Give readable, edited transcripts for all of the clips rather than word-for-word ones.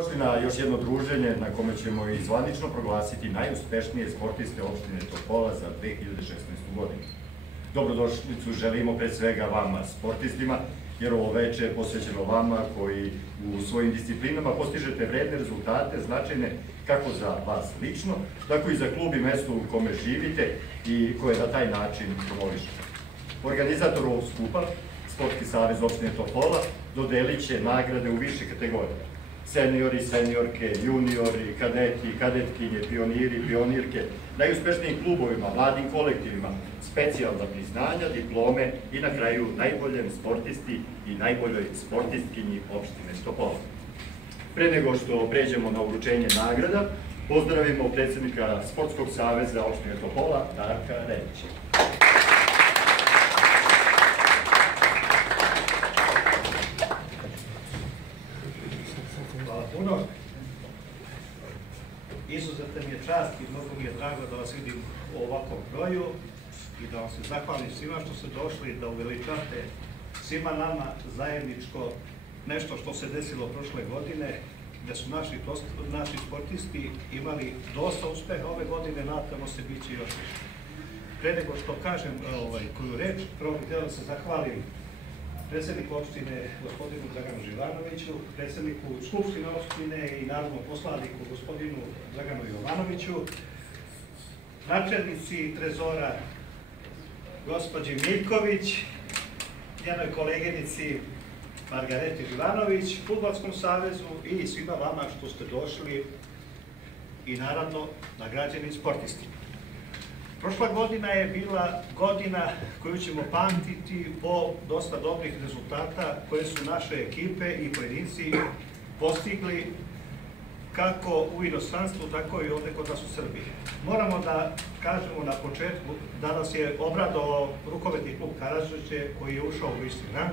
Došli na još jedno druženje na kome ćemo i zvanično proglasiti najuspešnije sportiste opštine Topola za 2016. godinu. Dobrodošlicu želimo pre svega vama, sportistima, jer ovo veče je posvećeno vama koji u svojim disciplinama postižete vredne rezultate, značajne kako za vas lično, tako i za klub i mesto u kome živite i koje na taj način promovišete. Organizator ovog skupa, Sportski savez opštine Topola, dodelit će nagrade u više kategorija. Seniori, seniorke, juniori, kadeti, kadetkinje, pioniri, pionirke, najuspešnijim klubovima, mladim kolektivima, specijalna priznanja, diplome i na kraju najboljem sportisti i najboljoj sportistkinji opštine Topola. Pre nego što pređemo na uručenje nagrada, pozdravimo predsjednika Sportskog saveza opštine Topola, Darka Redića. Hvala puno. Izuzetna mi je čast i mnogo mi je drago da vas vidim u ovakvom broju i da vam se zahvalim svima što ste došli da uveličate svima nama zajedničko nešto što se desilo prošle godine, gde su naši sportisti imali dosta uspeha ove godine, nadamo se bit će još više. Pre nego što kažem koju reč, prvo bih htio da se zahvalim predsjedniku opštine gospodinu Draganu Živanoviću, predsjedniku Skupštine opštine i narodnom poslaniku gospodinu Draganu Jovanoviću, načelnici trezora gospođi Miljković, njenoj koleginici Margareti Živanović, Fudbalskom savezu i svima vama što ste došli i naravno nagrađeni sportistima. Prošla godina je bila godina koju ćemo pamtiti po dosta dobrih rezultata koje su naše ekipe i pojedinci postigli kako u inostranstvu, tako i ovde kod nas u Srbiji. Moramo da kažemo na početku da nas je obradovao rukometni klub Karađorđe koji je ušao u isti rang,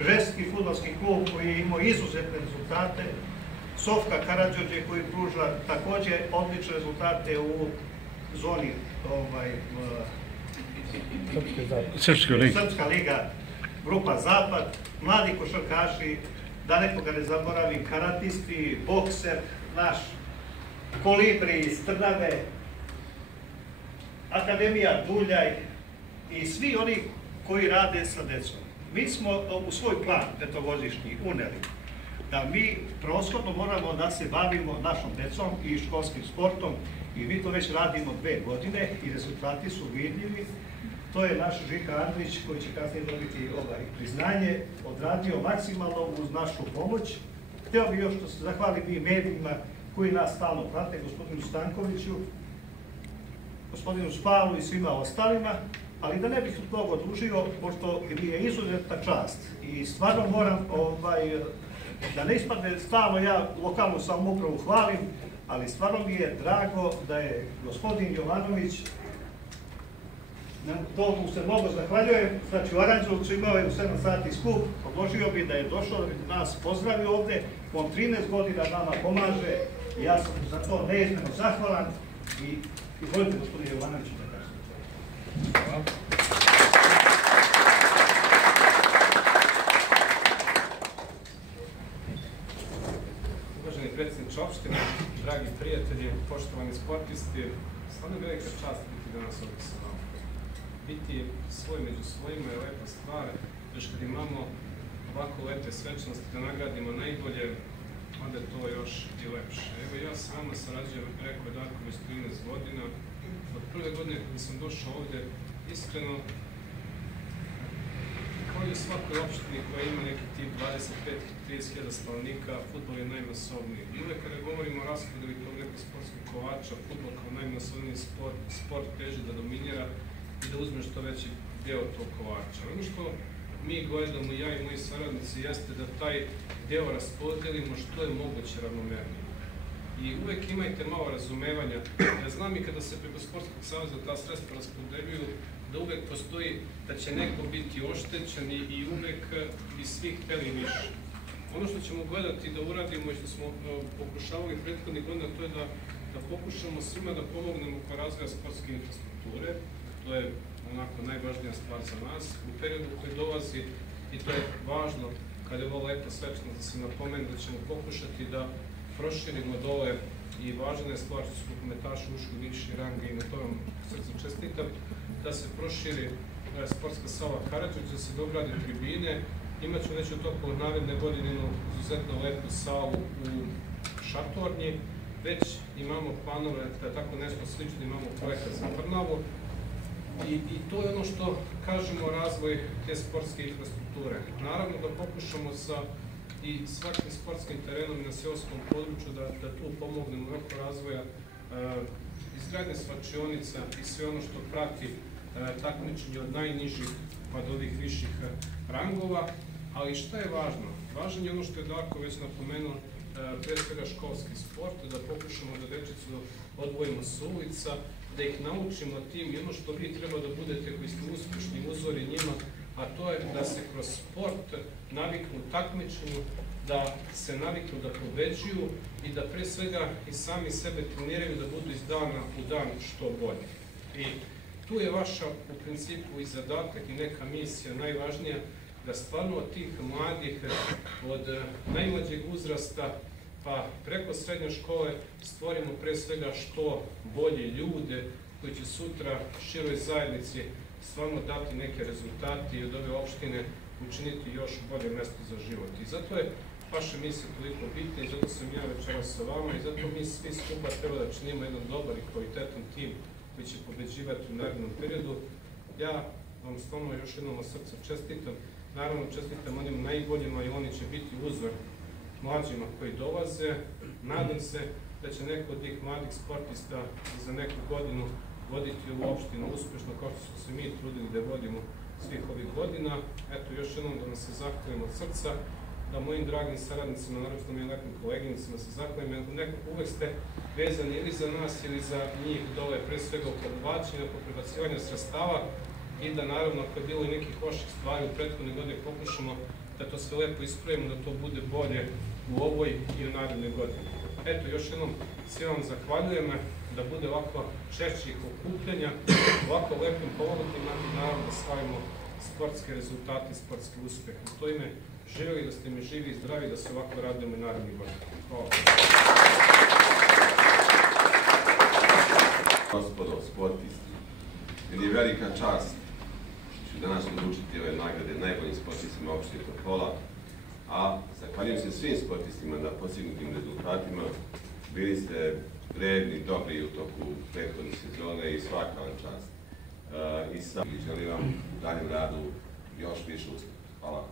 ženski fudbalski klub koji je imao izuzetne rezultate, Sofka Karađorđe koji pruža takođe odlične rezultate u zoni Srpska liga, grupa Zapad, mladi košarkaši, da nekoga ne zaboravim, karatisti, bokser, naš Kolibri iz Trnave, Akademija Duljaj i svi oni koji rade sa decom. Mi smo u svoj plan petogodišnji uneli da mi proshodno moramo da se bavimo našom decom i školskim sportom i mi to već radimo 2 godine i rezultati su vidljivi. To je naš Žika Andrić koji će kasnije dobiti priznanje, odradio maksimalno uz našu pomoć. Hteo bih još da se zahvalim i medijima koji nas stalno prate, gospodinu Stankoviću, gospodinu Spalu i svima ostalima, ali da ne bih mnogo odužio, pošto mi je izuzetna čast i stvarno moram da ne ispadne stalno ja lokalnu samoupravu hvalim, ali stvarno mi je drago da je gospodin Jovanović, to mu se mnogo zahvaljujem, znači u Aranđelovcu imao je u 7 sati skup, odložio bi da je došao da bi nas pozdravio ovde, on 13 godina nama pomaže i ja sam za to neizmjerno zahvalan i izvolite gospodin Jovanović da kažete. Hvala. Uvaženi predsjedniče opštine, dragi prijatelji, poštovani sportisti, stvarno je velika čast biti danas ovdje sa vama. Biti svoj među svojima je lepa stvar, još kad imamo ovako lepe svečnosti da nagradimo najbolje, onda je to još i lepše. Evo ja s vama sarađujem, rekao je Darko, već 13 godina. Od prve godine kada sam došao ovde, iskreno, kao i u svakoj opštini koja ima neki tip 25-30 stanovnika, fudbal je najmasovniji. I uvek kada govorimo o raspodeli tog nekog sportskog kovača, fudbal kao najmasovniji sport teži da dominira i da uzme što veći deo tog kovača. Ono što mi gledamo, ja i moji saradnici, jeste da taj deo raspodelimo što je moguće ravnomernije. I uvek imajte malo razumevanja. Ja znam i kada se preko Sportskog saveza ta sredstva raspodeljuju, da uvek postoji da će neko biti oštećen i uvek bi svi hteli više. Ono što ćemo gledati da uradimo i što smo pokušavali prethodnih godina, to je da pokušamo svima da pomognemo oko razvoja sportske infrastrukture. To je onako najvažnija stvar za nas. U periodu koji dolazi, i to je važno, kada je ovo lepo svečano da se napomenu, da ćemo pokušati da proširimo dole i važno je stvar što su rukometaši ušli u viši rang i na to vam srcu čestitam, da se proširi sportska sala Karadžić, da se dograde tribine. Imat ću neću toliko naredne godine izuzetno lepu salu u Šatornji. Već imamo planove da tako nešto slično imamo projekta za Trnavu. I to je ono što kažemo razvoj te sportske infrastrukture. Naravno da pokušamo sa i svakim sportskim terenom i na seoskom području da tu pomognemo oko razvoja izgradnje svačionica i sve ono što prati takmičenje od najnižih pa do ovih viših rangova. Ali šta je važno? Važno je ono što je Darko već napomenuo, pre svega školski sport, da pokušamo da dečicu odvojimo s ulica, da ih naučimo tim i ono što vi treba da budete koji ste uspješni uzori njima, a to je da se kroz sport naviknu takmičenju, da se naviknu da pobeđuju i da pre svega i sami sebe treniraju da budu iz dana u dan što bolje. I tu je vaša u principu i zadatak i neka misija najvažnija, da stvarno od tih mladih, od najmlađeg uzrasta pa preko srednje škole stvorimo pre svega što bolje ljude koji će sutra široj zajednici stvarno dati neke rezultate i od ove opštine učiniti još bolje mesto za život. I zato je vaša misija toliko bitna i zato sam ja večeras sa vama i zato mi svi skupa treba da činimo jedan dobar i kvalitetan tim koji će pobeđivati u narednom periodu. Ja vam stvarno još jednom od srca čestitam. Naravno, čestitam onim najboljima i oni će biti uzor mlađima koji dolaze. Nadam se da će neko od tih mladih sportista za neku godinu voditi ovu opštinu uspešno kao što smo se mi trudili da vodimo svih ovih godina. Eto, još jednom da vam se zahvalim od srca, da mojim dragim saradnicima, naravno i nekim koleginicima se zahvalim, uvek ste vezani ili za nas ili za njih dole, pre svega oko plaćanja, oko prebacivanja sredstava, i da naravno ako je bilo i nekih loših stvari u prethodne godine pokušamo da to sve lepo ispravimo, da to bude bolje u ovoj i u narednoj godini. Eto, još jednom svima vam zahvaljujem, da bude ovako češćih okupljanja, ovako lepim povodima i naravno da slavimo sportske rezultate i sportske uspehe. U to ime živjeli da ste mi živi i zdravi, da se ovako radimo i narednih godina. Hvala. Gospodo sportisti, meni je velika čast što ću danas odlučiti ove nagrade najboljim sportistima opštine Topola, a zahvaljujem se svim sportistima na postignutim rezultatima. Bili ste vredni, dobri u toku prethodne sezone i svaka vam čast. I želim vam u daljem radu još više uspeha. Hvala.